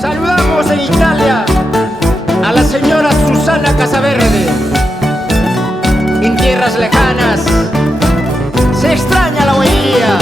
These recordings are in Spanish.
Saludamos en Italia a la señora Susana Casaverde. En tierras lejanas se extraña la huella.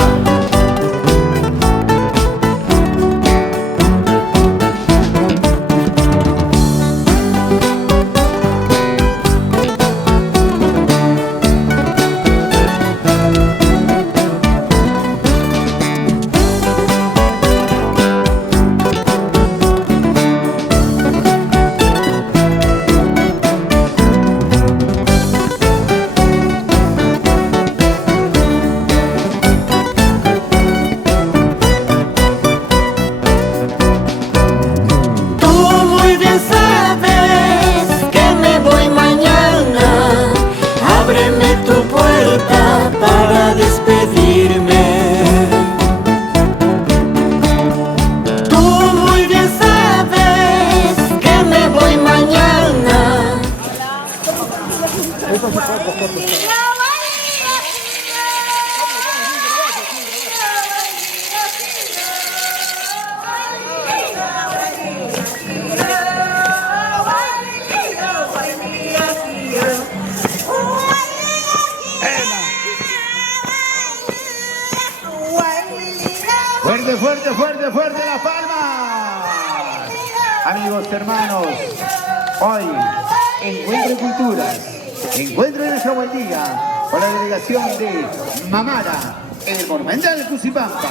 Para despedirme. Tú muy bien sabes que me voy mañana. Fuerte, fuerte, fuerte, fuerte las palmas. Amigos, hermanos, hoy Encuentro de Culturas, Encuentro de nuestra buen día, con la delegación de Mamara, en el Monumental Cusipampa.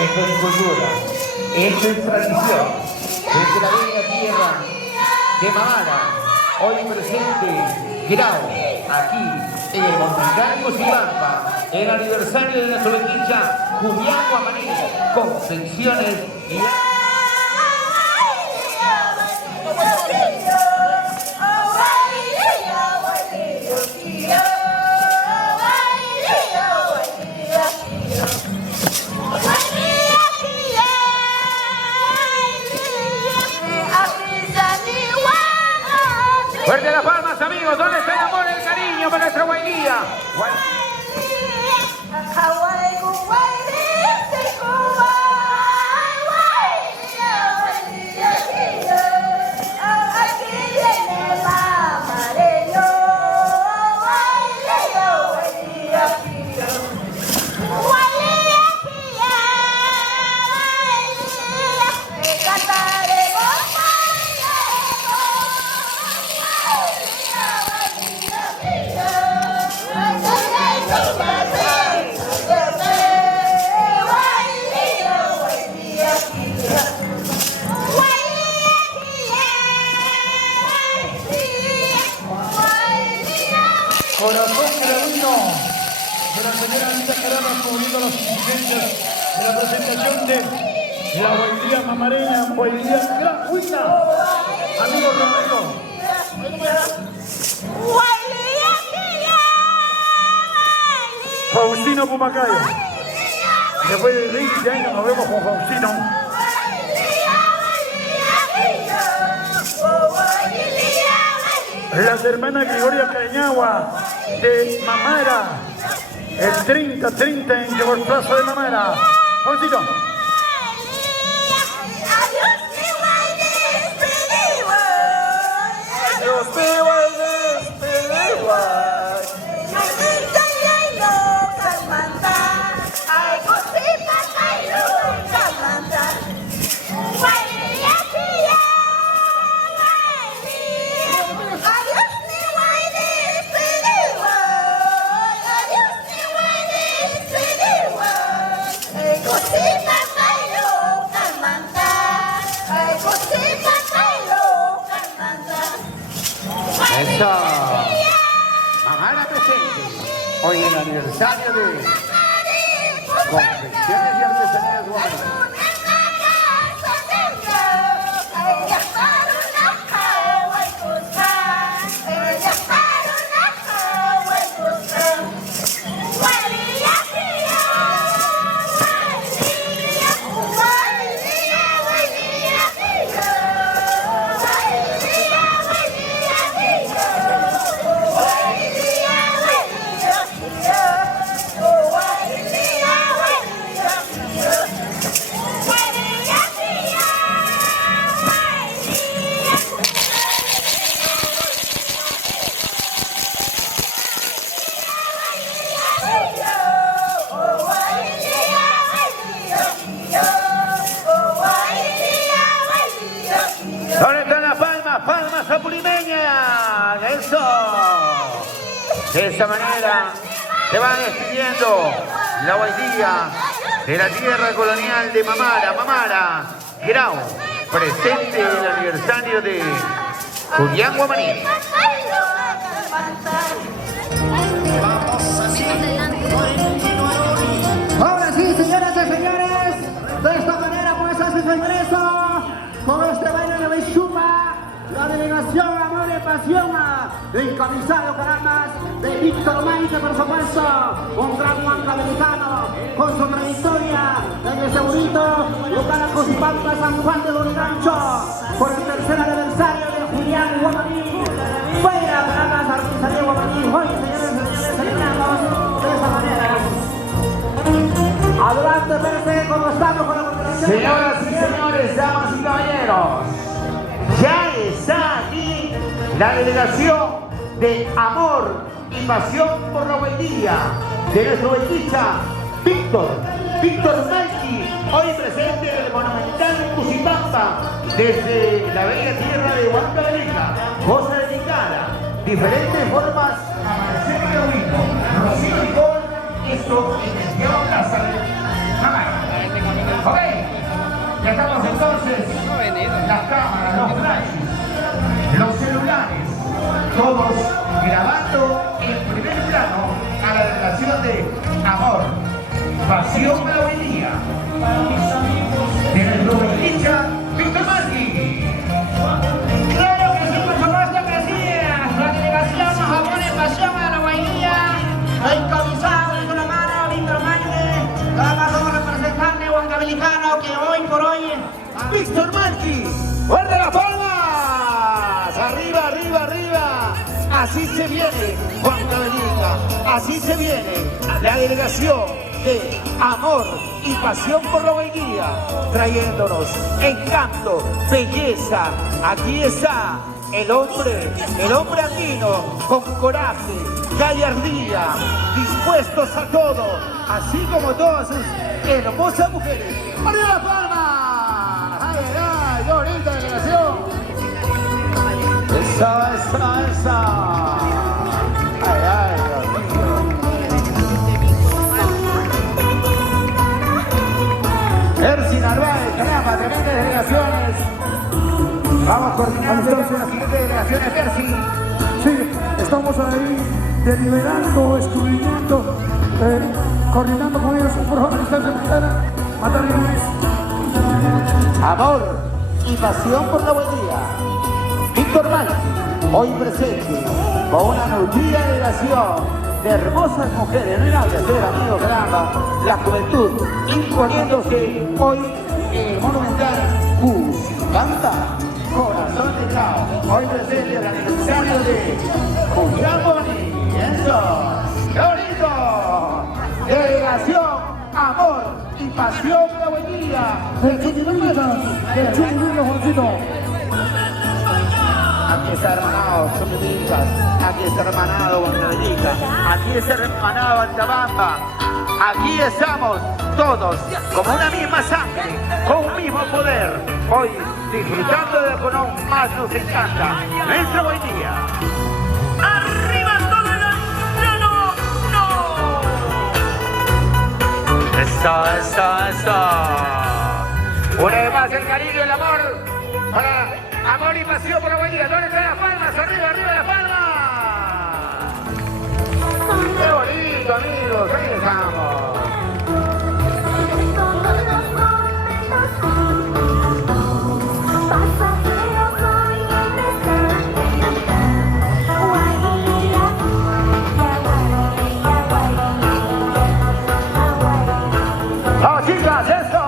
Esto es cultura, esto es tradición, desde la bella tierra de Mamara, hoy presente, Grau, aquí en el Monumental Cusipampa, el aniversario de nuestra bendita Julián Guamaní, con secciones y... Fuerte las palmas, amigos. ¿Dónde está el amor y el cariño para nuestra guainía? Corazón Gravino de la señora Anita Caramba, cubriendo los incidentes de la presentación de la guainía mamareña, guainía gratuita. Amigo Rodrigo. Faustino Pumacayo. Después de 20 años nos vemos con Faustino. Las hermanas Gregoria Cañagua de Mamara, el 30-30 en Llevar Plaza de Mamara. Faustino. Dios te va a despedir. Cosita Hoy el aniversario de Confecciones y Artesanías Guamaní. ¿Dónde están las palmas? ¡Palmas apulimeñas! ¡Eso! De esa manera se va despidiendo la guaidía de la tierra colonial de Mamara. Mamara, Grau, presente el aniversario de Julián Guamaní. Ahora sí, señoras y señores, de esta manera pues hace su ingreso con este baile de Bechuma, la delegación Amor y Pasión, encabezado carambas de Víctor Maite, por supuesto, un gran banco americano con su trayectoria en el segurito local a Cosipampa, San Juan de los Ranchos, por el tercer aniversario de Julián Guamaní. Fuera carambas, artesanía Guamaní. Hoy, señores y señores, celebramos de esta manera. Adelante, Perse, ¿cómo estamos con la conversación? Señoras y señores, damas y caballeros, ya está aquí la delegación de Amor y Pasión por la Guaidía de nuestro guaidista Víctor Malqui, hoy presente en el monumental Cusipampa, desde la bella tierra de Huancavelica, cosa delicada, diferentes formas, amanecer y domingo, Rocío Licón, esto inició Casa de Mamara. Ok, ya estamos entonces, las cámaras, los flashes, los celulares, todos grabando en primer plano a la delegación de Amor, Pasión por la Guaidía de nuestro guaidista Víctor Malqui. Claro que sí, por supuesto que sí. La delegación Amor y Pasión a la Guaidía, encabezado de una mano, Víctor Maite, además somos representantes huancavelicanos que hoy por hoy, Víctor Malqui, ¡fuerte las palmas! ¡Arriba, arriba, arriba! Así se viene Huancavelica, así se viene la delegación de Amor y Pasión por la Guaidía, trayéndonos encanto, belleza. Aquí está el hombre andino con coraje, gallardía, dispuestos a todo, así como todas sus hermosas mujeres. ¡Arriba las palmas! ¡Ay, ay, ay! ¡Qué bonita delegación! ¡Esa! ¡Ay, ay, Dios mío! Percy Narváez, caramba, tremendas delegaciones. Vamos coordinando con las siguientes delegaciones, Percy. Sí, estamos ahí deliberando, escribiendo, coordinando con ellos. Por favor, distancia mexicana, matar y Luis. Amor y Pasión por la Guaidía. Víctor Malqui, hoy presente con una nutrida delegación de hermosas mujeres. No hay nada que hacer, amigos, caramba. La juventud imponiéndose hoy en el monumental Cusipampa, corazón de Grau. Hoy presente el aniversario de Julián Guamaní. ¡Eso! ¡Qué bonito! Delegación Amor y Pasión por la Guaidía. El Chunivitas, Juancito. Aquí está hermanado Chunivitas, aquí está hermanado Huancavelica, aquí está hermanado Altabamba. Aquí estamos todos como una misma sangre, con un mismo poder. Hoy disfrutando de lo que más nos encanta, nuestra Guaidía. ¡Arriba todo el altiplano! ¡No! Eso. Una vez más el cariño y el amor para Amor y Pasión por la Guaidía. ¿Dónde están las palmas? ¡Arriba, arriba las palmas! ¡Qué bonito, amigos! ¡Ahí estamos! ¡Vamos, chicas! ¡Eso!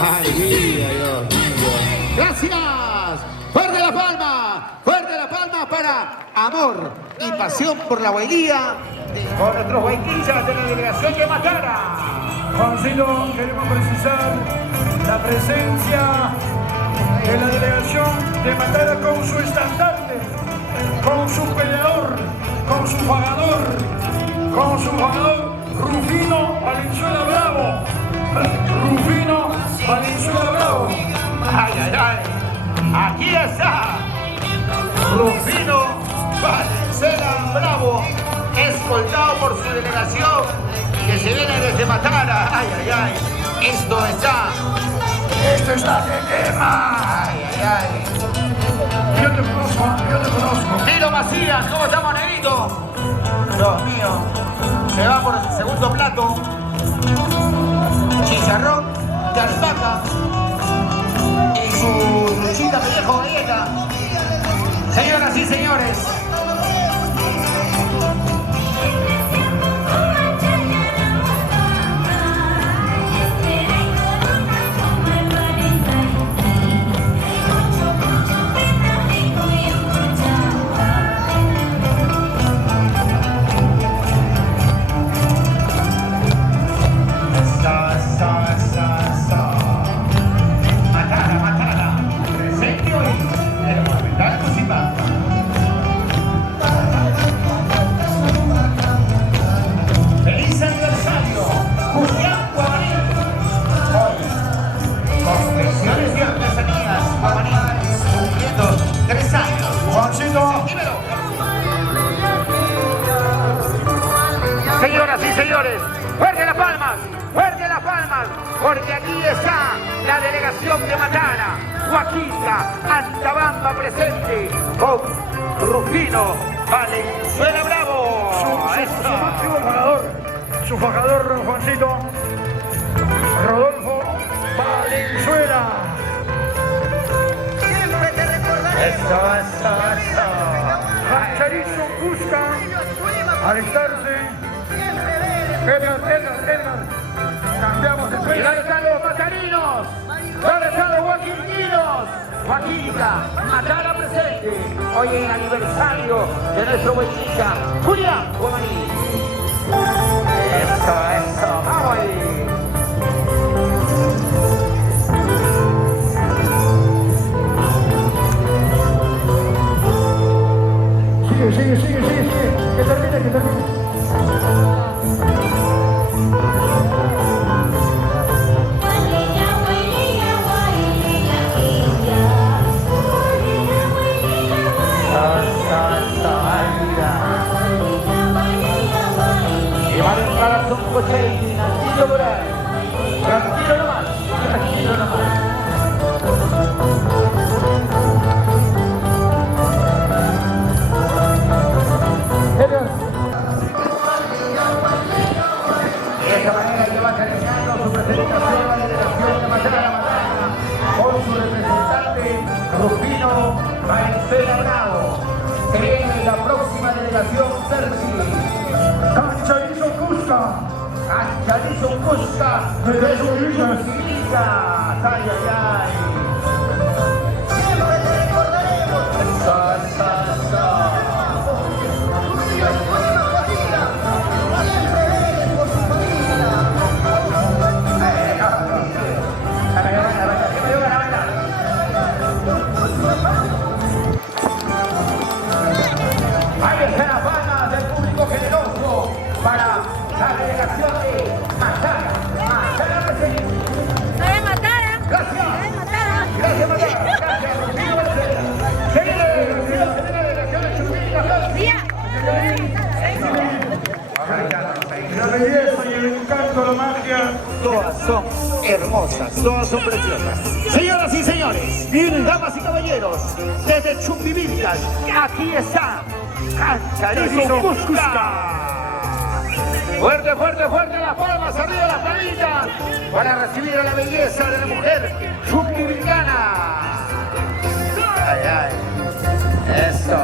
¡Ay, Dios! ¡Gracias! ¡Fuerte la palma! ¡Fuerte la palma para amor y pasión por la Huaylía! Con nuestros huayquillas de la delegación de Matara. Juancito, queremos precisar la presencia de la delegación de Matara con su estandarte, con su peleador, con su fagador, Rufino Valenzuela Bravo. Rufino Valenzuela Bravo. ¡Ay, ay, ay! ¡Aquí está! Rufino Valenzuela Bravo, escoltado por su delegación que se viene desde Matara. ¡Ay, ay, ay! Esto está que quema. ¡Ay, ay, ay! Yo te conozco. Tiro Macías, ¿cómo estamos, negrito? Dios mío, se va por el segundo plato. Chicharrón de alpaca y su luchita pellejo galleta. Señoras y señores, Matara, presente hoy en el Monumental Municipal. ¡Feliz aniversario, Julián Guamaní! Hoy, confecciones y artesanías Guamaní, cumpliendo 3 años. Juancito. Dímelo. Señoras y señores, fuerte las palmas, porque aquí está la delegación de Matara, Huaquita, Antabamba presente, con Rufino Valenzuela Bravo. Su máximo fajador, Juancito, Rodolfo Valenzuela. Eso. Charizo busca alistarse. Edgar. Cambiamos de Y frente. ¿dónde están los matarinos? ¿Dónde están los huaquitinos? Huaquita, Matara presente. Hoy es el aniversario de nuestro huaquita, Julián Guamaní. Eso, vamos ahí. Sigue. Que termine. Y van a entrar a Son Coche, tranquilo nomás. De esta manera que va terminando su presentación a la delegación de Matara con su representante Rufino Valenzuela Bravo. Se viene la próxima delegación Percy. Cancharizo Cusca. Cancharizo Cusca de sus hijas. Ay, ay, ay. Siempre te recordaremos. Siempre eres por su familia. Ahí está la palma del público generoso para la delegación de Matara. Matara presente. Gracias. Gracias, Matara. Gracias, Rufino Valenzuela. Seguimos. todas son hermosas, todas son preciosas. Señoras y señores, vienen damas y caballeros, desde Chumbivilcas, aquí está Cancharizo Cusca. Fuerte, fuerte, fuerte las palmas, arriba las palmitas, para recibir a la belleza de la mujer chumbivilcana. Ay, ay, eso.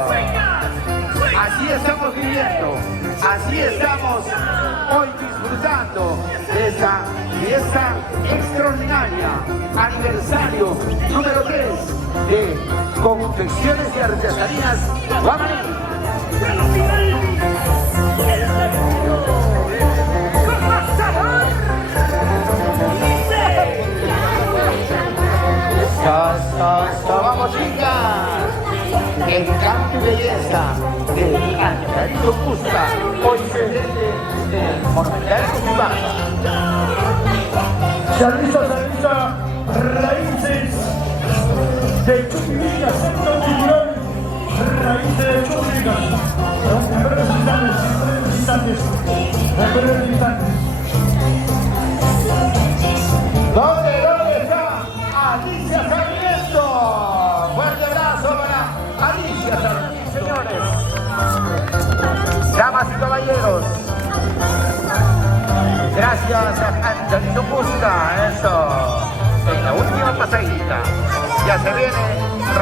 Así estamos viviendo, así estamos hoy disfrutando de esta fiesta extraordinaria, aniversario número 3 de Confecciones y Artesanías Guamaní. Vamos, chicas, el canto y belleza de Cancharizo Cusca, hoy presente en el Monumental Cusca. Realiza raíces de Chumbivilcas, Centro Cultural, raíces de Chumbivilcas. Representantes. ¿Dónde está Alicia Sarmiento? Fuerte abrazo para Alicia Sarmiento, señores. Damas y caballeros, gracias a Cancharizo Cusca, eso. En la última pasadita, ya se viene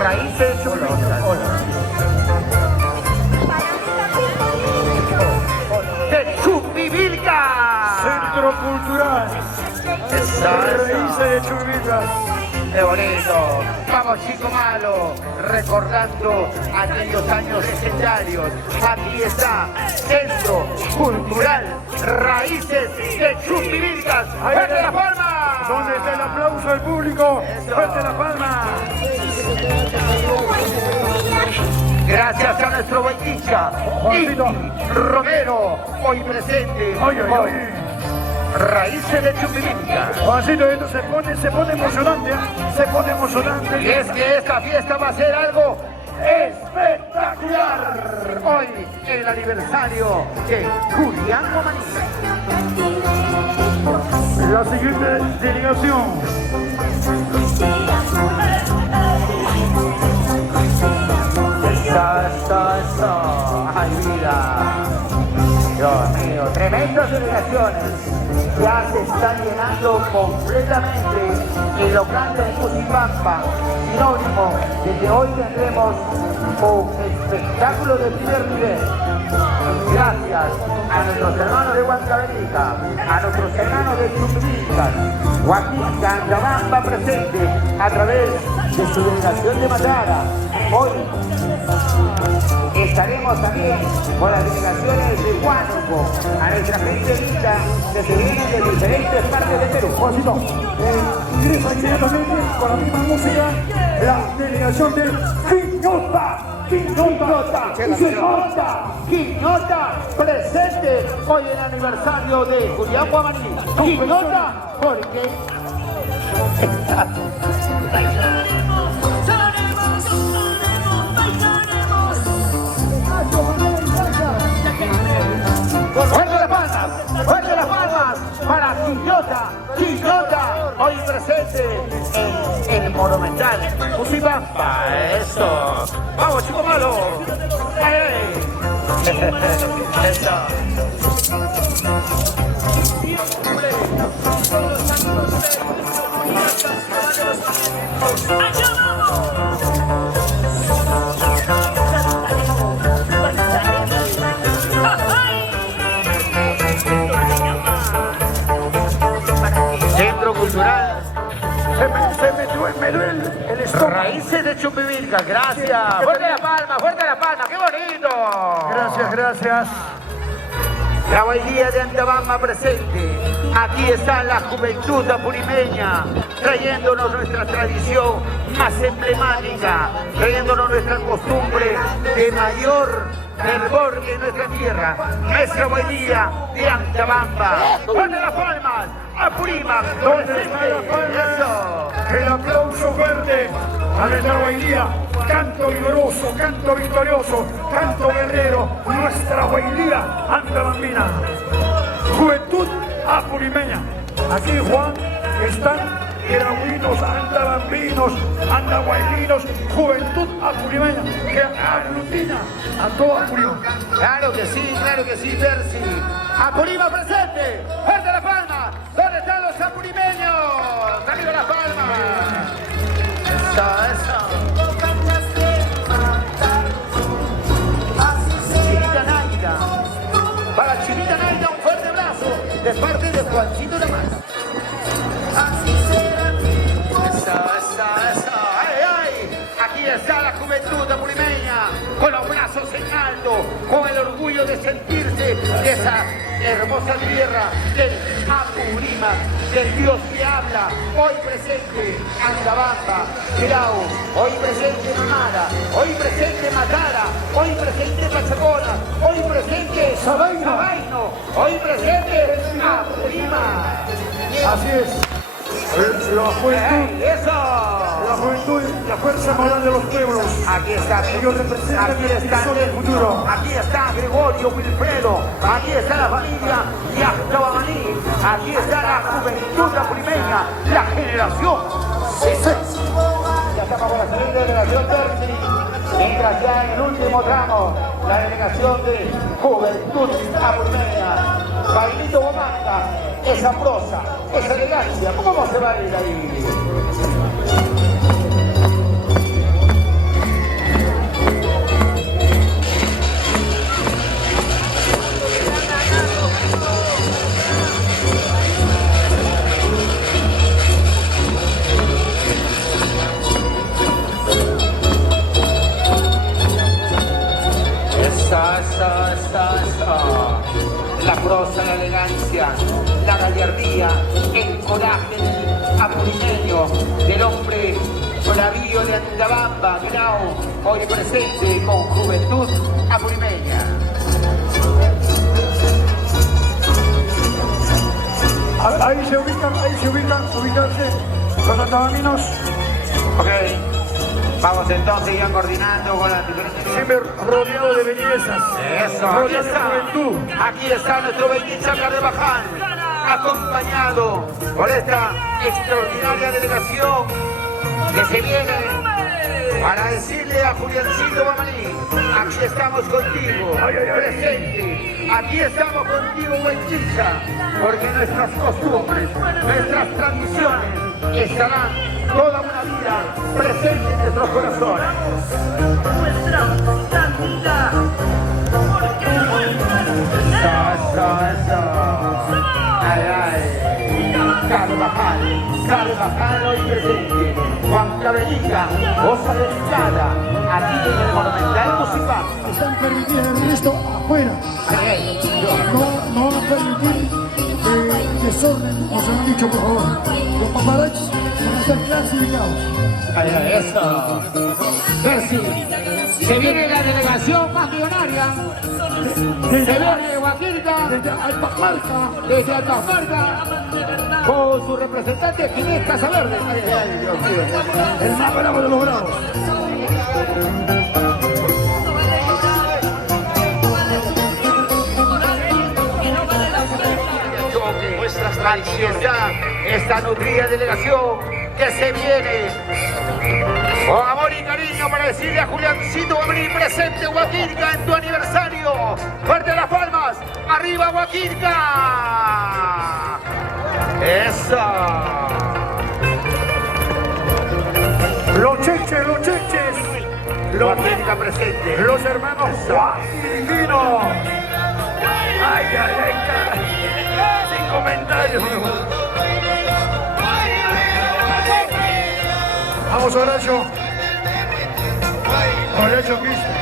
Raíces de Chumbivilcas. De Chumbivilcas. Centro Cultural. Raíces de Chumbivilcas. ¡Qué bonito! Vamos, chico malo, recordando aquellos años legendarios. Aquí está, Centro Cultural Raíces de Chumbivilcas. ¡Fuerte la palma! ¿Dónde está el aplauso del público? ¡Fuerte la palma! Gracias a nuestro buen hincha, Inti Romero, hoy presente. Raíces de Chumbivilcas. Juancito, esto se pone emocionante, ¿eh? Se pone emocionante. Y es que esta fiesta va a ser algo espectacular. Hoy, el aniversario de Julián Guamaní. La siguiente delegación. Eso. Ay, vida. Dios mío, tremendas delegaciones. Ya se están llenando completamente el local de Cusipampa, sinónimo de que hoy tendremos un espectáculo de primer nivel. Gracias a nuestros hermanos de Huancavelica, a nuestros hermanos de Chumbivilcas, Joaquín Candabamba presente a través de su delegación de Matara. Hoy estaremos también con las delegaciones de Huánuco, a nuestra gente linda que se viene de diferentes partes de Perú. Juancito, ingresa inmediatamente con la misma música la delegación de Quiñota. Quiñota presente hoy en el aniversario de Julián Guamaní. Quiñota, porque fuerte las palmas para Quiñota, hoy presente en el Monumental Cusipampa. Eso, vamos, chico malo. ¡Ay! Eso. Centro Cultural. Me duele el estómago. Raíces de Chumbivilcas, gracias. Fuerte la palma, qué bonito. Gracias. La Bahía de Antabamba presente. Aquí está la juventud apurimeña, trayéndonos nuestra tradición más emblemática, trayéndonos nuestra costumbre de mayor fervor en nuestra tierra, nuestra Bahía de Antabamba. ¡Ponle las palmas! ¡Apurímac! ¿Dónde está la palma? ¡Eso! El aplauso fuerte a nuestra Bahía. Canto vigoroso, canto victorioso, canto guerrero, nuestra Bahía antabambina. Juventud apurimeña, Aquí, Juan, están graulinos, andabambinos, andahuaylinos, juventud apurimeña, que aglutina a todo Apurímac. Claro que sí, Percy. Apurímac presente. ¡Fuerte la palma! ¿Dónde están los apurimeños? ¡Arriba la palma! Eso. Chinita Naida. Para Chinita Naida, un fuerte abrazo de parte de Juancito de Mata. Eso. ¡Ay! Aquí está la juventud apurimeña, con los brazos en alto, con el orgullo de sentirse de esa hermosa tierra del Apurímac, del Dios que habla. Hoy presente Andabamba, Grau, hoy presente Mamara, hoy presente Matara, hoy presente Pachacona, hoy presente Sabaino, hoy presente Apurímac. Así es. La juventud y la fuerza moral de los pueblos. Aquí está, ellos representan el horizonte del futuro. Aquí está Gregorio Wilfredo, aquí está la familia Yactabamaní, aquí está la juventud apulimeña, la generación. Ya estamos con la siguiente delegación Percy, mientras ya en el último tramo, la delegación de juventud apulimeña. Pablito Bomanga, esa prosa, esa elegancia, ¿cómo se va a ir ahí? Eso. La prosa, la elegancia, la gallardía, el coraje apurimeño del hombre bravío de Andabamba, Grau, hoy presente con juventud apurimeña. Ahí se ubicarse los andabaminos. Ok, vamos entonces ya coordinando con las diferentes... Siempre rodeado de bellezas. Eso, aquí rodeado de está. juventud. Aquí está nuestro Benítez Carvajal, acompañado por esta extraordinaria delegación que se viene para decirle a Juliancito Bamaní, aquí estamos contigo, presente, aquí estamos contigo, Benchicha, porque nuestras costumbres, nuestras tradiciones estarán toda una vida presentes en nuestros corazones. Eso. Ay. Carvajal hoy presente. Juan Cabellita, Osa Delicada, aquí en el Monumental Municipal. Están permitidos esto afuera. No van a permitir que desorden, os han dicho, por favor. Los paparachos van a estar clasificados. Eso. Percy, se viene la delegación más millonaria. Se viene de Huaquilca, desde Alpamarca, con su representante Ginés Casaverde. Ay, Dios mío. El más bravo de los bravos. Nuestras tradiciones, esta nutrida delegación que se viene con amor y cariño para decirle a Juliancito Bamaní, presente Huaquilca en tu aniversario. Fuerte las palmas, arriba Huaquilca. Eso. Los cheches. Huaquilca presente. Los hermanos Juan y Divino. Ay, cara. Sin comentarios. Vamos, Horacio. Horacio Quispe.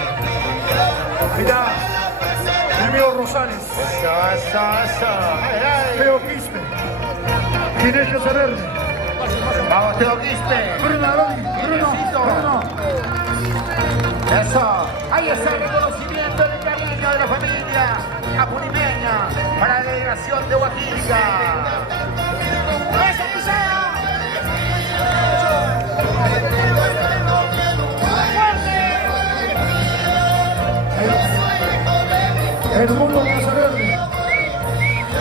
Mirá, mi amigo Rosales. Eso. Teo Quispe. Ginés Casaverde. Vamos, Teo Quispe. Bruno. Eso. Ahí está el reconocimiento del cariño de la familia apurimeña para la delegación de Huaquilca. ¡Eso, Piseo! El mundo Casaverde.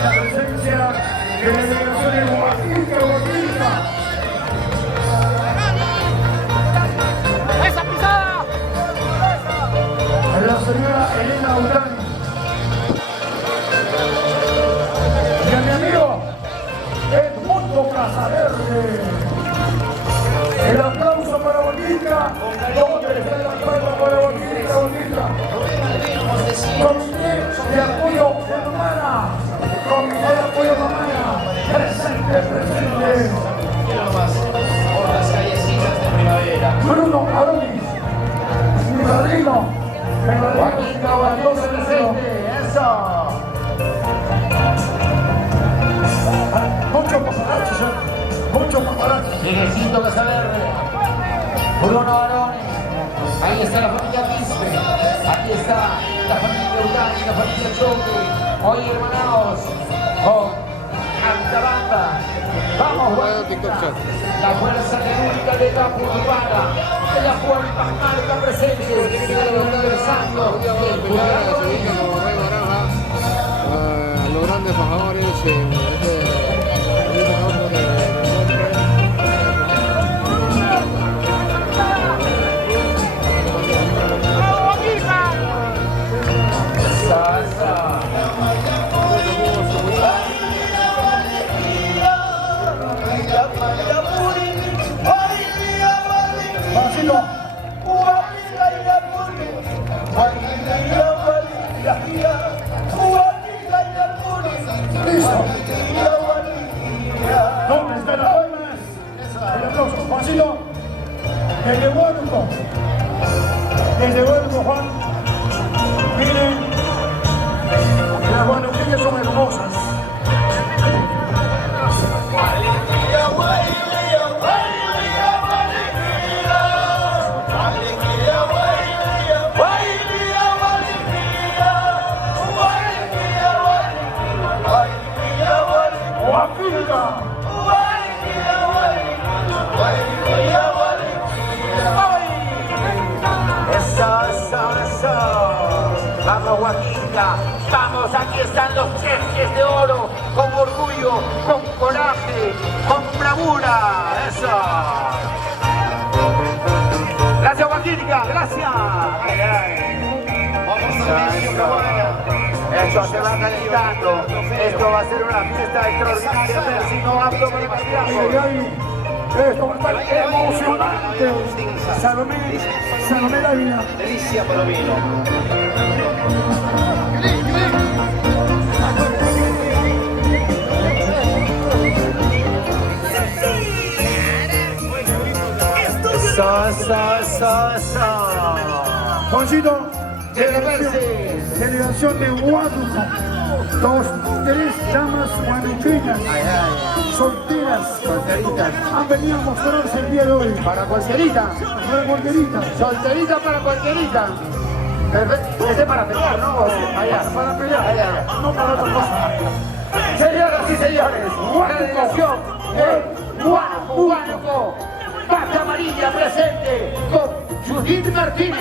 La presencia de delegación de Huaquilca. ¡Esa pisada! La señora Elena Urán. Y a mi amigo Edmundo Casaverde. El aplauso para Huaquilca. ¿Dónde está el aplauso para Huaquilca? Comité de apoyo humana. Comité de apoyo humana. Presente. Por las callecitas de primavera. Bruno Aronis. Mi padrino. Huaquilca Valioso presente. Eso. Mucho paparazzi, mucho paparazzi. Cieguecito Casaverde, Bruno Barone, ahí está la familia Quispe, aquí está la familia Urán y la familia Choque, hoy hermanados con Antabamba. Vamos, Huaquilca, la fuerza telúrica de la urbana, de la fuerza marca presente, del aniversario del Julián. Los grandes embajadores ¿Dónde están las palmas? El aplauso. Juancito, desde Huánuco. Desde Huánuco, Juan. Miren, las huanuqueñas son hermosas. Huaquilca. Eso. Vamos, Huaquilca, vamos, aquí están los cheques de oro, con orgullo, con coraje, con bravura. Eso. Gracias, Huaquilca, gracias. Esto se va calentando, esto va a ser una fiesta extraordinaria, pero si no hablo para Esto va a estar emocionante. Salomé Dávila. Delicia Palomino. Juancito, delegación de Huánuco. 3 damas huanuqueñas, solteritas, han venido a mostrarse el día de hoy. Para cualquierita. Para cualquierita. Solterita para cualquierita. Este es para pelear, ¿no? Allá. Para pelear. Allá. No para otra cosa. Señoras y señores, la delegación de Huánuco, Baja Amarilla presente con Judith Martínez.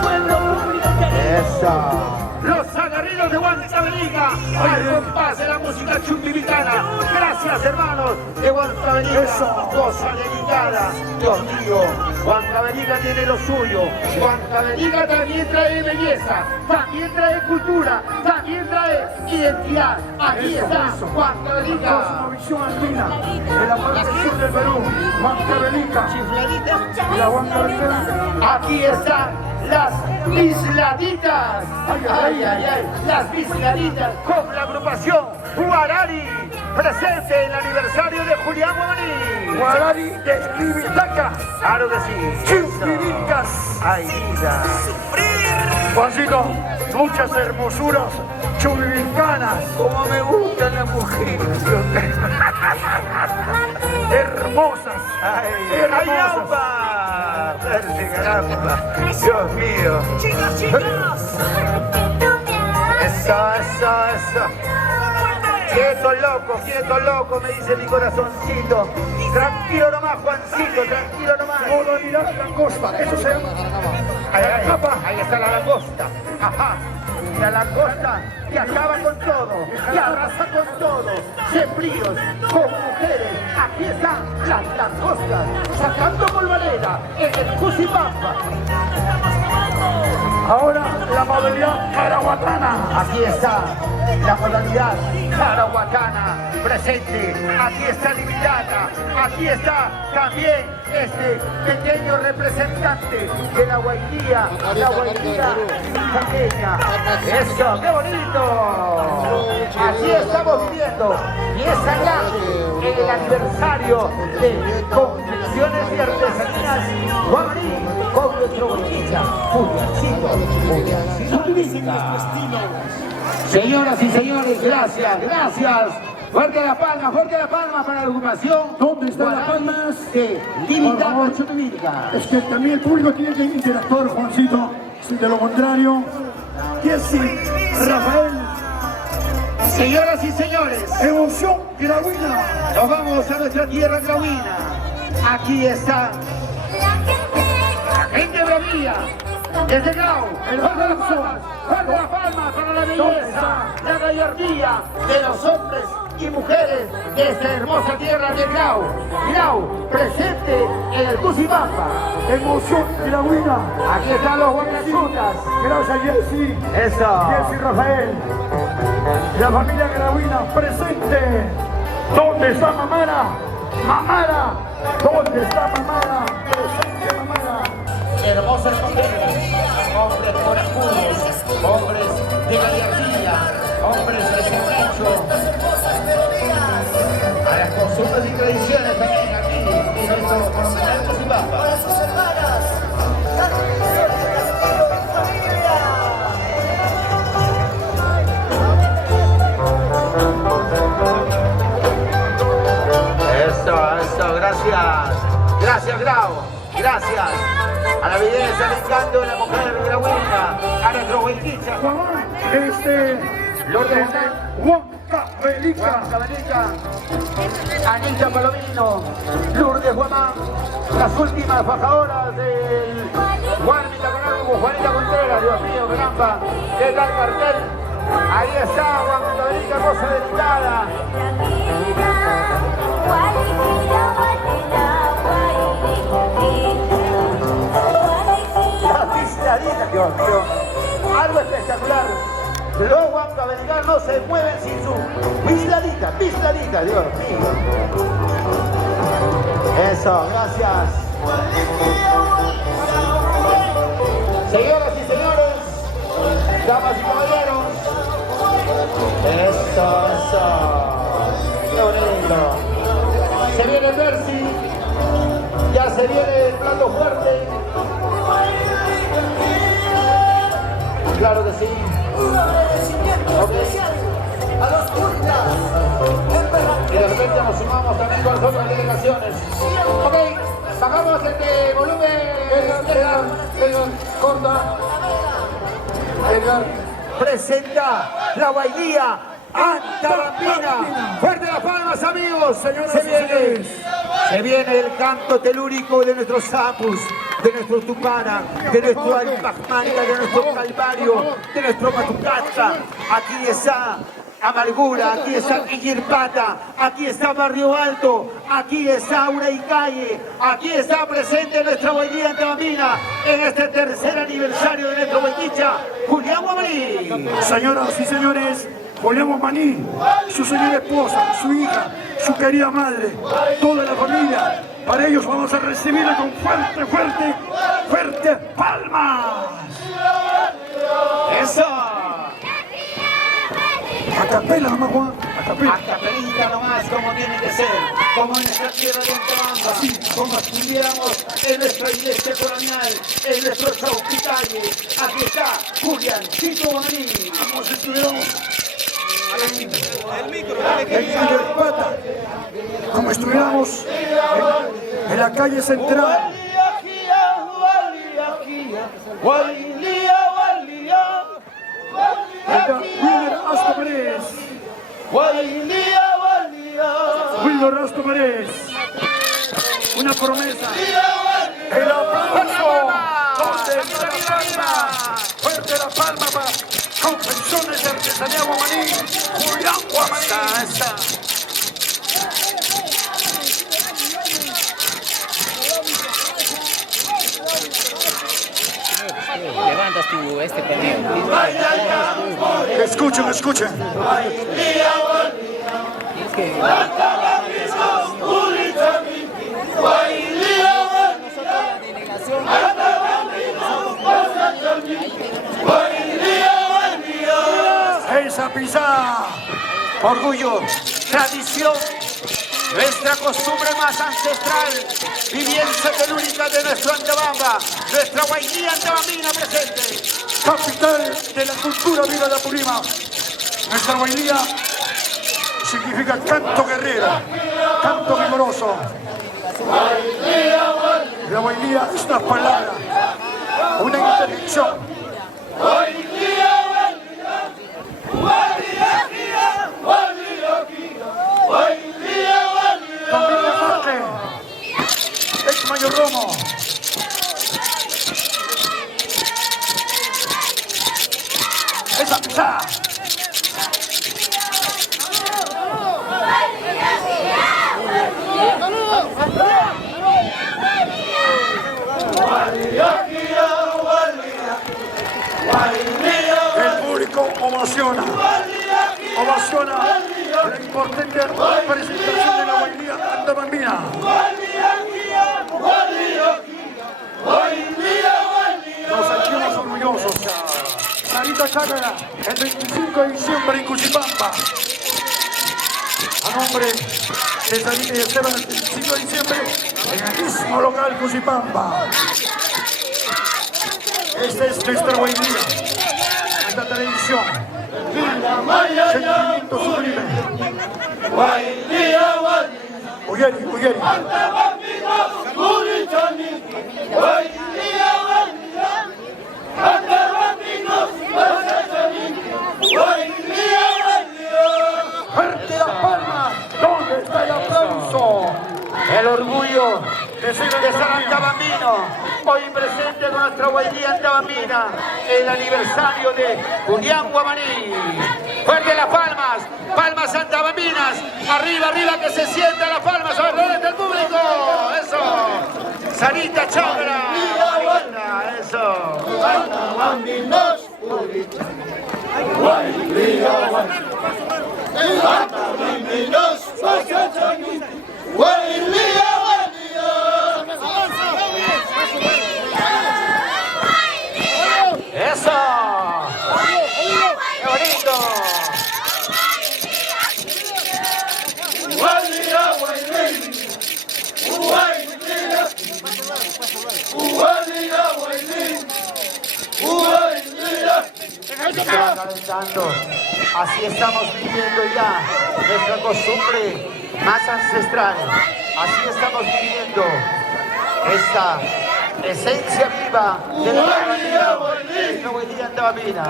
Pueblo público. Esa. Los agarridos de Huancavelica, al compás de la música chumbivicana. Gracias, hermanos de Huancavelica. Cosa delicada. Dios mío, Huancavelica tiene lo suyo. Huancavelica también trae belleza, también trae cultura, también trae identidad. Aquí está Huancavelica. Cosmovisión andina de la parte sur del Perú. Huancavelica. Y la Huancavelica. Aquí están las bisladitas. Las bisladitas con la agrupación Guarari, presente en el aniversario de Julián Guamaní. Guarari de Libitaca. Claro que sí. Chupivicas. Ay, vida. Juancito, muchas hermosuras chubivicanas. Como me gustan las mujeres. Hermosas. Ay, hermosas. ¡Ayaupa! Caramba. Dios mío. Chicos. Eso. Quieto loco, me dice mi corazoncito. Tranquilo nomás, Juancito, tranquilo nomás. Modalidad langosta, eso se llama. Ahí está la langosta. Ajá. y a la costa que acaba con todo, que arrasa con todo, sembríos, con mujeres, aquí están las langostas, sacando polvareda en el Cusipampa. Ahora la modalidad carahuatana. Aquí está la modalidad carahuatana presente, aquí está Limitada, aquí está también este pequeño representante de la Guaidía pequeña. ¡Eso, qué bonito! Así estamos viviendo y es allá en el aniversario de Confecciones y Artesanías Guamarí con nuestro boquilla, Señoras y señores, gracias, gracias. Fuerte la palma para la agrupación. ¿Dónde están las palmas? Limitada Chotomírica. Es que también el público tiene que interactuar, Juancito. De lo contrario, Jessy, Rafael. Señoras y señores, Emoción Grauina. nos vamos a nuestra tierra grauina. Aquí está la gente bravía. Desde Grau, el fuerte la palma para la belleza, la gallardía de los hombres y mujeres de esta hermosa tierra de Grau. Grau, presente en el Cusipampa. Emoción Grauina. Aquí están los guanachutas. Gracias, Jessy. Eso. Jessy Rafael. La familia Grauina presente. ¿Dónde está Mamara? Mamara. ¿Dónde está Mamara? Presente Mamara. Hermosas mujeres, hombres corajudos, hombres de gallardía, hombres de serrecho, a las costumbres y tradiciones también aquí en nuestro profesional Cusipampa. Para sus hermanas, las bendiciones del Castillo en familia. Eso, gracias. Gracias, Grau. Gracias. A la belleza, al encanto de la mujer grauina, a nuestro Huelquicha. Lord de Huanca Belica. Anita Palomino, Lourdes Guamán, las últimas fajadoras del Juan Mitaconango, Juanita Contreras, Dios mío, caramba, qué tal cartel. Ahí está Juan Mitaconango, cosa delicada. La pisladita, Dios mío, algo espectacular. Los guancabelicas no se mueven sin su pisladita, Dios mío. Eso, gracias. Señoras y señores, damas y caballeros. Eso. Qué bonito. Se viene Percy. Ya se viene el plato fuerte. Claro que sí. Un agradecimiento especial a los kurdas. Y de repente nos sumamos también con las otras delegaciones. Ok, bajamos el volumen. Edgar, corta. Edgar. Presenta la Guaidía Antabambina. Fuerte las palmas, amigos. Se viene el canto telúrico de nuestros sapus, de nuestro Tupana, de nuestro Alpajmanga, de nuestro Calvario, de nuestro Matucacha. Aquí está Amargura, aquí está Quillirpata, aquí está Barrio Alto, aquí está Uraicalle, aquí está presente nuestra Guaidía Antabambina en este tercer aniversario de nuestro Huelquicha, Julián Guamarí. Señoras y señores, Julián Guamarí, su señora esposa, su hija, su querida madre, toda la familia. Para ellos vamos a recibirle con fuerte palmas. ¡Eso! A capela nomás, Juan. A capela. A capelita nomás, como tiene que ser, como en esta tierra de Antabamba, así como estuviéramos en nuestra iglesia colonial, en nuestro Chauquitalle. Aquí está Juliancito Guamarí. Como si estuviéramos en Quillirpata, como estuviéramos en la calle central. Wilder Astro Pérez. Wilder Astro Pérez. Una promesa. El aplauso. ¿Dónde está la palma? Fuerte la palma Confecciones de Artesanía Guamaní, Julián Guamaní. Levantas tu conmigo. Escuchen, escuchen. Tienes que Esa pisada, Orgullo, tradición, nuestra costumbre más ancestral, vivienda telúrica de nuestro Antabamba, nuestra Guainía Antabambina presente. capital de la cultura viva de Apurima. Nuestra Guainía significa canto guerrero, canto vigoroso. La Guainía es una palabra, una interjección. Familia Marque, ex mayordomo. Esa pisada. El público ovaciona la importante presentación de la Guainía Antabambina. Nos sentimos orgullosos. Sarita Chácara, el 25 de diciembre en Cuchipampa. A nombre de Sarita y Esteban, el 25 de diciembre en el mismo local Cuchipampa. Esta es nuestra Guainía, esta televisión. Sentimiento sublime. Uyeri, Uyeri. ¡Fuerte las palmas! ¿Dónde está el aplauso? El orgullo de San Antabambino, hoy presente con nuestra Guainía Antabambina, el aniversario de Julián Guamaní. Fuerte las palmas, palmas antabambinas, arriba, arriba, que se sientan las palmas, a ver, ¿dónde está el público? Eso, Sarita Chácara, eso. ¡Eso! ¡Qué bonito! Se va calentando. Así estamos viviendo ya nuestra costumbre más ancestral. Así estamos viviendo esta esencia viva de la Guainía Antabambina.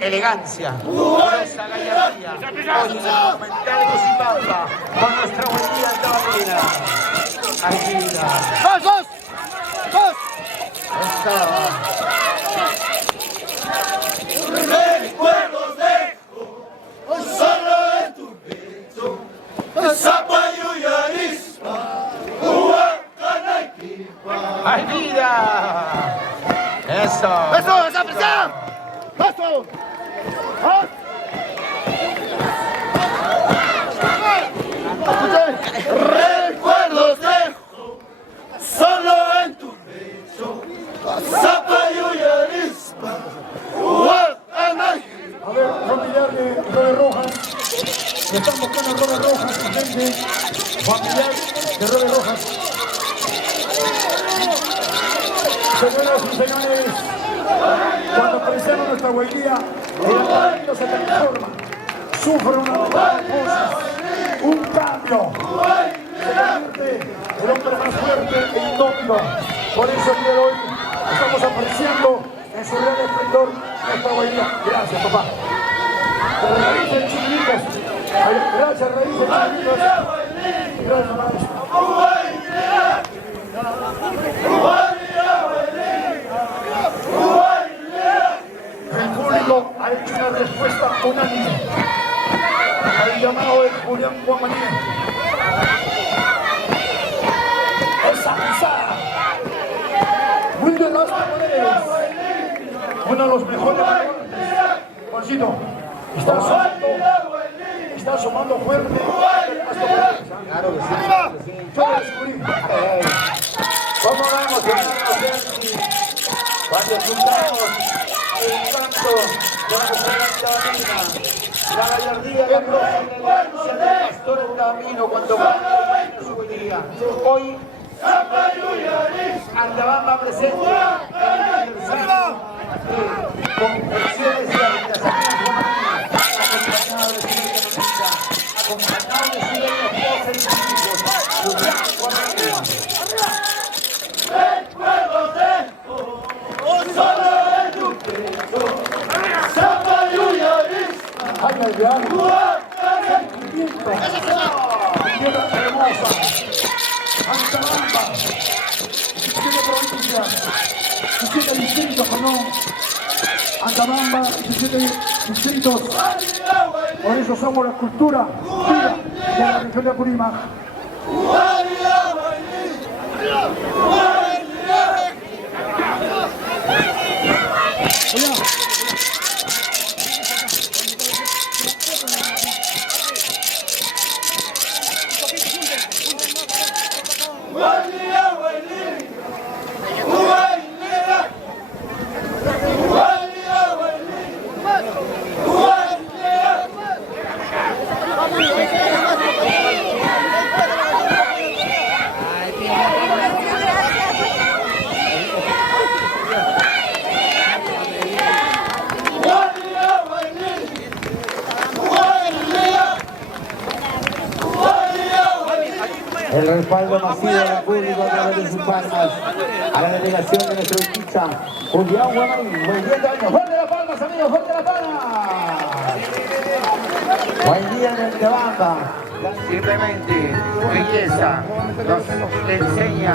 Elegancia, nuestra gallardía, hoy en el monumental de Cuchipampa, con nuestra Guainía Antabambina. Aquí está. ¡Dos! Recuerdos dejo solo en tu pecho, Zapallo y Arispa, Huacanaquipa. ¡Ay, vida! ¡Eso! ¡Eso, esa presión! ¡Eso! Recuerdos dejo solo en tu pecho, Zapallo y Arispa, Huacanaquipa. A ver, familiar de Robert Rojas. Están buscando a Robert Rojas, gente. Familiar de Robert Rojas. Señoras y señores, cuando apreciamos nuestra Guainía, el Antabambino se transforma, sufre una metamorfosis, un cambio. Se convierte el hombre más fuerte e indómito. Por eso el día de hoy estamos apreciando en su real esplendor nuestra Guainía. Gracias, papá. Raíces chiquititos. Gracias, raíces chiquititos. Gracias, maestro. respuesta unánime al llamado de Julián Guamaní. Esa pisada. Wilder Las Paredes. Uno de los mejores valores. Juancito, está sumando fuerte. Claro que sí. ¡Arriba! Yo lo descubrí. ¿Cómo vamos, hermanos? Cuando juntamos el canto de la referencia divina, la gallardía, la prosa y la elegancia del pastor del camino, cuando su día. Hoy, Andabamba presente en el aniversario de confecciones y artesanías acompañado de su vida, acompañado de su esposa y sus hijos, su gran familia. ¡Ay, ay, tierra hermosa! Andabamba, 17 provincias, 17 distritos, perdón. Andabamba, 17 distritos. Por eso somos la cultura viva de la región de Apurímac. El respaldo masivo del público a través de sus palmas a la delegación de nuestro hincha, Julián Guamaní. Buen día, años. ¡Fuerte las palmas, amigos! ¡Fuerte las palmas! Buen día en el Andabamba. Simplemente belleza nos enseña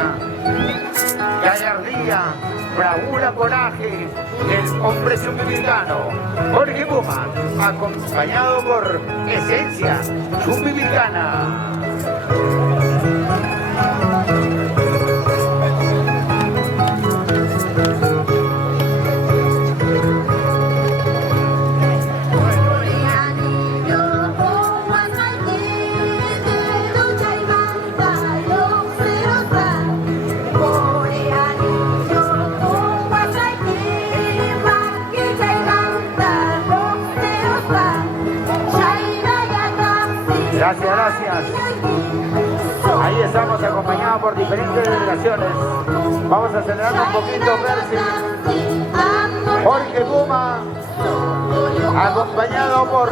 gallardía, bravura, coraje del hombre suburbano Jorge Puma, acompañado por Esencia Suburbana. Gracias, gracias. Ahí estamos acompañados por diferentes delegaciones. Vamos a acelerar un poquito, Percy. Jorge Puma, acompañado por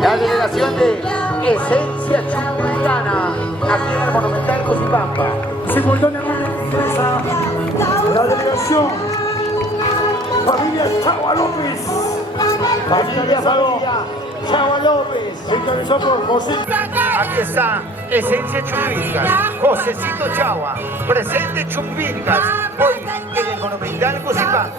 la delegación de Esencia Chumbicana, aquí en el Monumental Cosipampa. Simultáneamente ingresa la delegación Familia Chagua López. Familia Chagua López. Encabezado por José. Aquí está Esencia Chumbicas, Josecito Chagua, presente Chumbicas, hoy en el Monumental Cosipampa.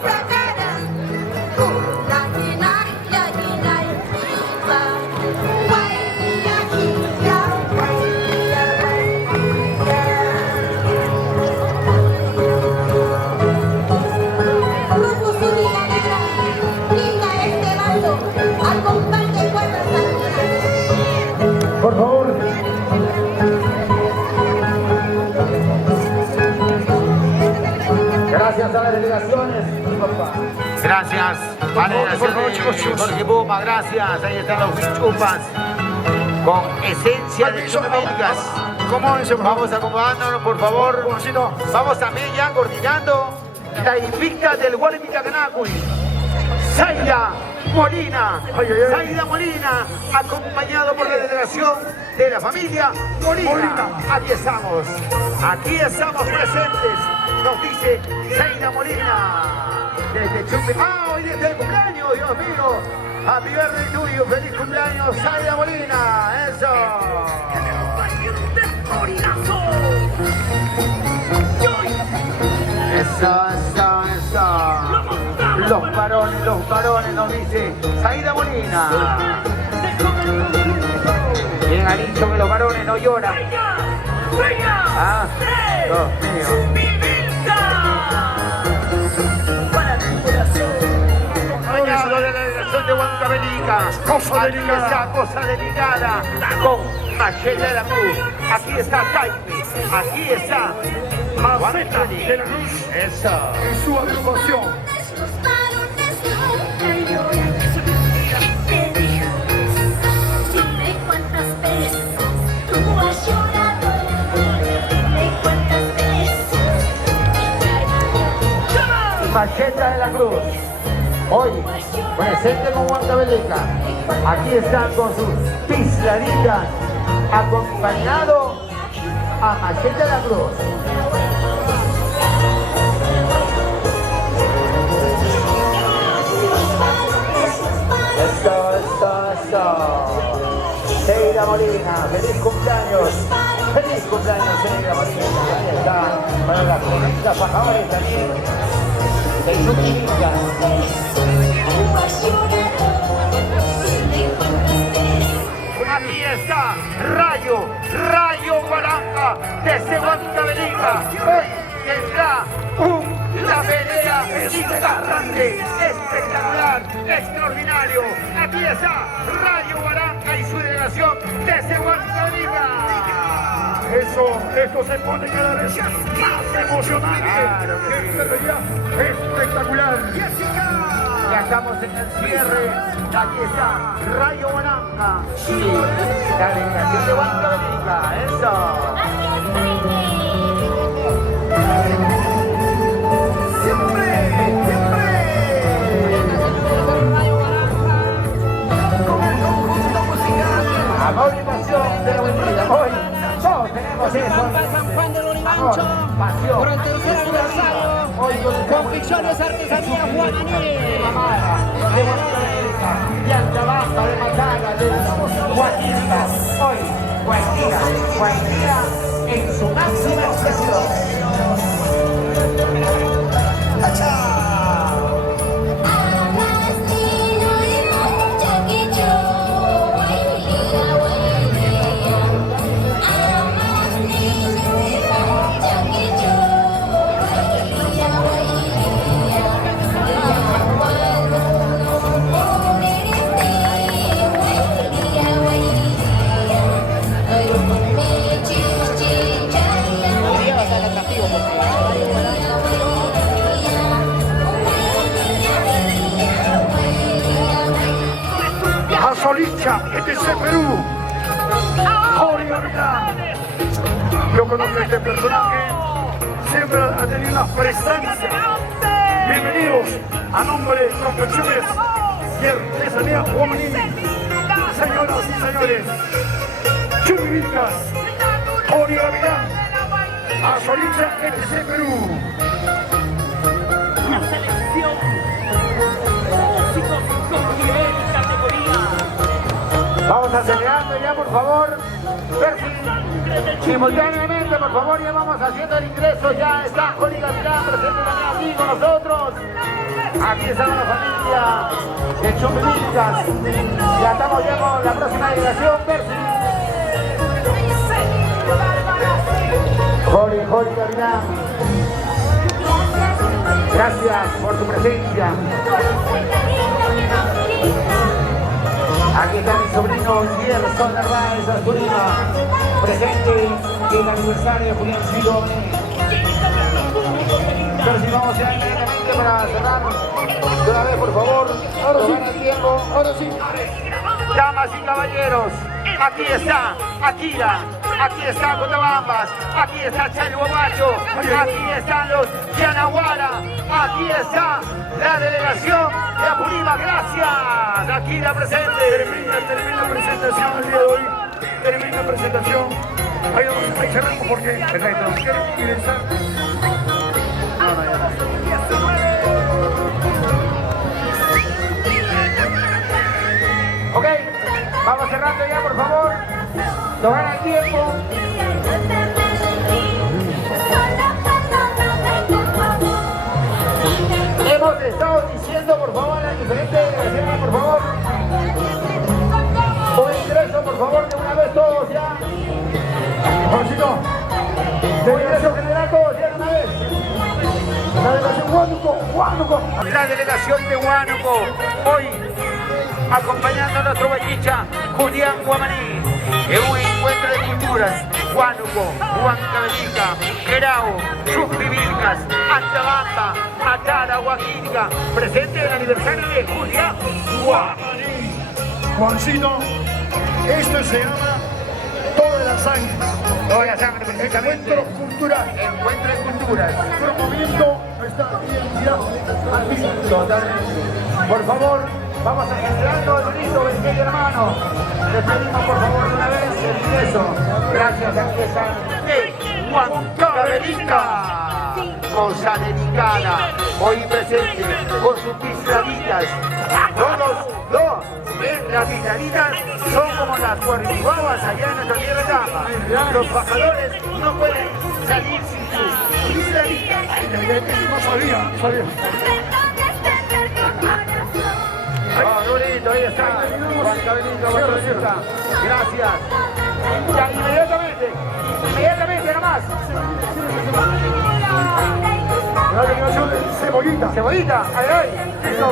Por favor. Gracias a las delegaciones. Gracias a la delegación de Jorge Puma, gracias. Ahí están los chupas con Esencia de Chumbicas. Vamos acomodándonos, por favor. Vamos también ya coordinando la invicta del Guaremita Canacuy. Zaida Molina, Zaida Molina, acompañado por la delegación de la familia Molina. Aquí estamos presentes, nos dice Zaida Molina. Desde Chumbicas, hoy desde el cumpleaños, Dios mío. Happy birthday tuyo, feliz cumpleaños, Zaida Molina, eso. Eso. Los varones, nos dice Saída Molina. Bien ha dicho que los varones no lloran. Ah, Dios mío. Acompañado de la delegación de Huancavelica. Cosa delicada. Con Machete de la Cruz. Aquí está Jaime. Aquí está Maceta de la Cruz. Eso. En su agrupación. Macheta de la Cruz, hoy presente con Huancavelica. Aquí están con sus pisladitas, acompañado a Macheta de la Cruz. Eso. Seida Molina, feliz cumpleaños, Seida Molina. Ahí está, para las bonitas fajadores también. Aquí está Rayo Guaranga desde Huancavelica. Hoy tendrá una pelea grande, espectacular, extraordinario. Aquí está Rayo Guaranga y su delegación desde Huancavelica. Esto se pone cada vez más emocionante. Claro, Esta pelea espectacular. Ya estamos en el cierre. Aquí está Rayo Guaranga y la delegación de Huancavelica. Eso. Amor y pasión de la Huancavelica. Hoy todos tenemos eso. San Juan del Origancho, Pasión. por el tercer aniversario, Confecciones Artesanía Juananil. De Huancavelica, y al trabajo de Matara de Guajira. Hoy, Guajira en su máxima expresión. Solicha, ETC Perú. Jorge Gavilán. Yo conozco a este personaje, siempre ha tenido una presencia. Bienvenidos a nombre de Confecciones y Artesanía Juananil. Señoras y señores, Chubicas, Jorge Gavilán, a Solicha, ETC Perú. Una selección de músicos con nivel y categoría. Vamos acelerando ya, por favor. Simultáneamente, por favor, ya vamos haciendo el ingreso. Ya está Jorge Gavilán presente también aquí con nosotros. Aquí está la familia de Chumbilicas. Ya estamos ya con la próxima delegación. Jorge Gavilán. Gracias por tu presencia. Aquí está mi sobrino Gerson Narváez Asturima, presente en el aniversario de Julián Sidone. Pero si vamos ya inmediatamente para cerrar de una vez, por favor. Ahora sí, el tiempo. Ahora sí. Damas y caballeros, aquí está Akira, aquí está Cotabambas, aquí está Chayo Bobacho, aquí están los Yanaguara, aquí está la delegación de Apurímac. Gracias, Akira presente. Termina presentación el día de hoy. Termina presentación. Ahí cerramos porque Perfecto. quiero ingresar. Ok, vamos cerrando ya, por favor. Nos gana el tiempo. Hemos estado diciendo diferente, Graciela, por favor. Un ingreso, por favor, de una vez todos ya. Juancito, Ingreso general todos ya de una vez. la delegación Huánuco. La delegación de Huánuco, hoy acompañando a nuestro bachicha Julián Guamaní, en un encuentro de culturas. Huánuco, Huancavelica, Querao, Chumbivilcas, Antabamba, Atara, Huaquinca, presente en el aniversario de Julián Guamaní. Juancito, esto se llama Todas las Sangres. Toda la sangre, precisamente. Encuentro cultural. Encuentro de culturas. Promoviendo esta identidad artística. Totalmente. Por favor, vamos acelerando el bonito, el medio hermano. Les pedimos por favor de una vez el ingreso. Gracias a esa de Huancavelica. Cosa delicada, hoy presente con sus pisaditas. Todos dos en las pisaditas son como las cuartihuavas allá en nuestra tierra cama. Los pajadores no pueden salir sin sus pisaditas. No sabía. Bonito, ahí está. Huancavelica. Gracias. Ya, inmediatamente nomás. La delegación de Cebollita. Cebollita, ay. Eso,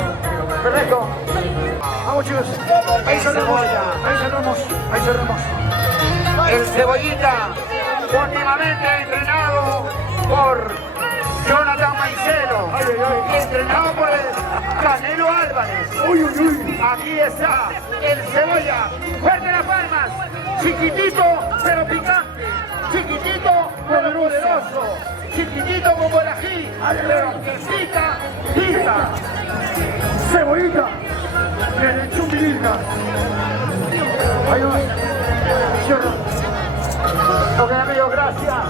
perfecto. Vamos chicos. Ahí cerramos. El Cebollita, últimamente entrenado por Jonathan Maicelo, entrenado por el Canelo Álvarez. Aquí está el Cebolla. Fuerte las palmas. Chiquitito pero picante. Chiquitito pero poderoso. Chiquitito como el ají, pero que pica. Cebollita. De Chumbivilcas. Ahí va. Cierra. Ok amigos, gracias.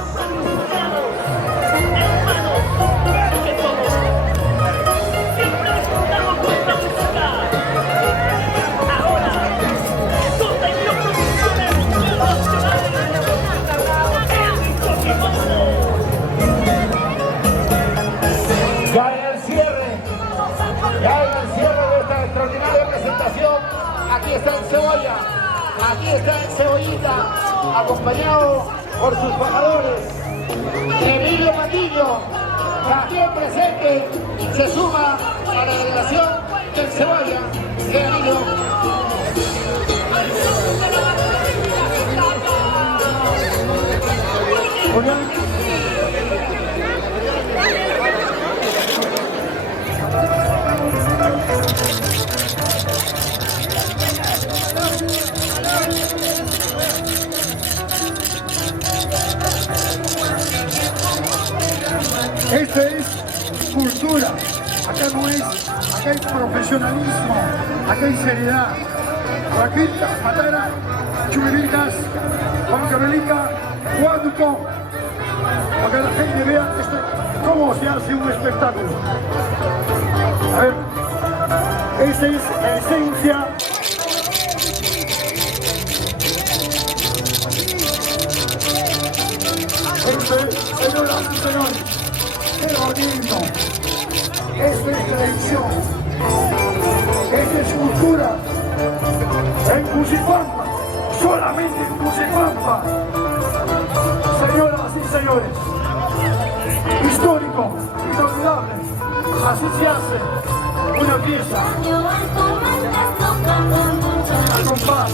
Ya en el cierre de esta extraordinaria presentación, aquí está el Cebolla, aquí está el Cebollita, acompañado por sus pajadores. Emilio Matillo, también presente, se suma a la delegación del Cebolla. Emilio. Esta es cultura, acá hay profesionalismo, acá hay seriedad. Huaquinca, Atara, Chumbivilcas, Huancavelica, Huánuco, para que la gente vea cómo se hace un espectáculo. A ver, esa es la esencia. Señoras y señores, qué bonito. Esto es televisión. Esta es cultura. En Cuchipampa, solamente en Cuchipampa. Señoras y señores, histórico, inolvidable. Así se hace una pieza. Al compás.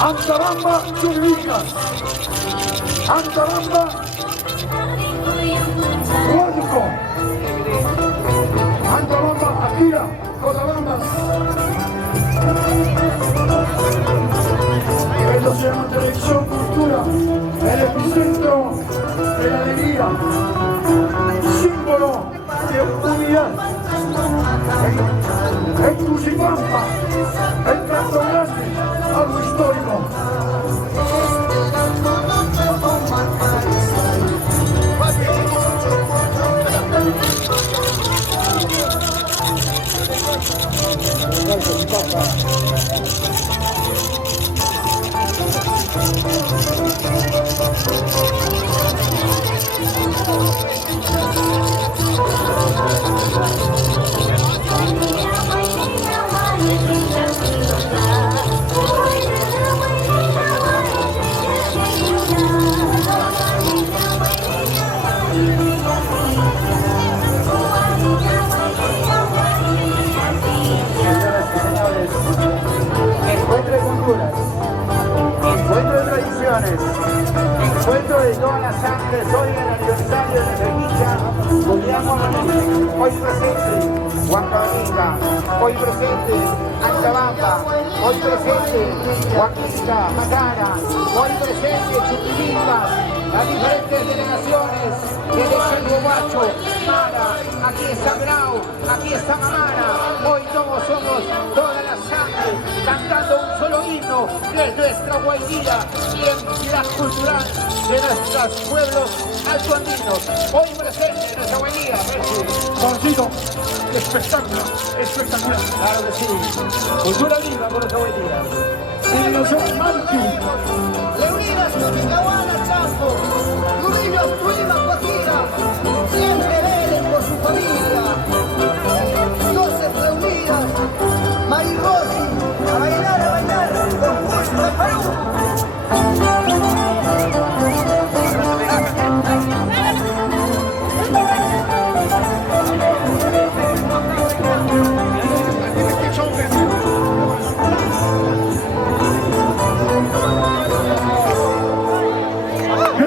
Antabamba, Chumbivilcas. Antabamba, Huánuco. Antabamba, Akira, Cotabambas. Esto se llama Televisión Cultura, el epicentro de la alegría, símbolo de unidad. En Cuchipampa, en Canto Grande, algo histórico. Thank you. presentes hoy en el aniversario de Sevilla, Guillermo Manuel, hoy presente Juan Cabanilla, hoy presente Antabamba, hoy presente Joaquinta, Matara, hoy presente Chuquilita, las diferentes delegaciones del Echevo Guacho, Mara, aquí está Grau, aquí está Mamara, hoy todos somos toda la sangre, cantando un solo himno de nuestra Guainía, identidad cultural de nuestros pueblos altoandinos, hoy presente en nuestra Guainía. Juancito, espectáculo, espectacular. Claro que sí, cultura viva por nuestra Guainía. Delegación Martín. Reunidas Toquicahuana, Champo, Trujillos, Tuima, Guajira, siempre velen por su familia. Dioses reunidas, Marigosi, a bailar, con gusto de Perú.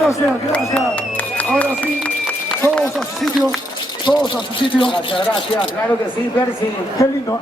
Gracias. Ahora sí, todos a su sitio, todos a su sitio. Gracias, claro que sí, Percy. Qué lindo.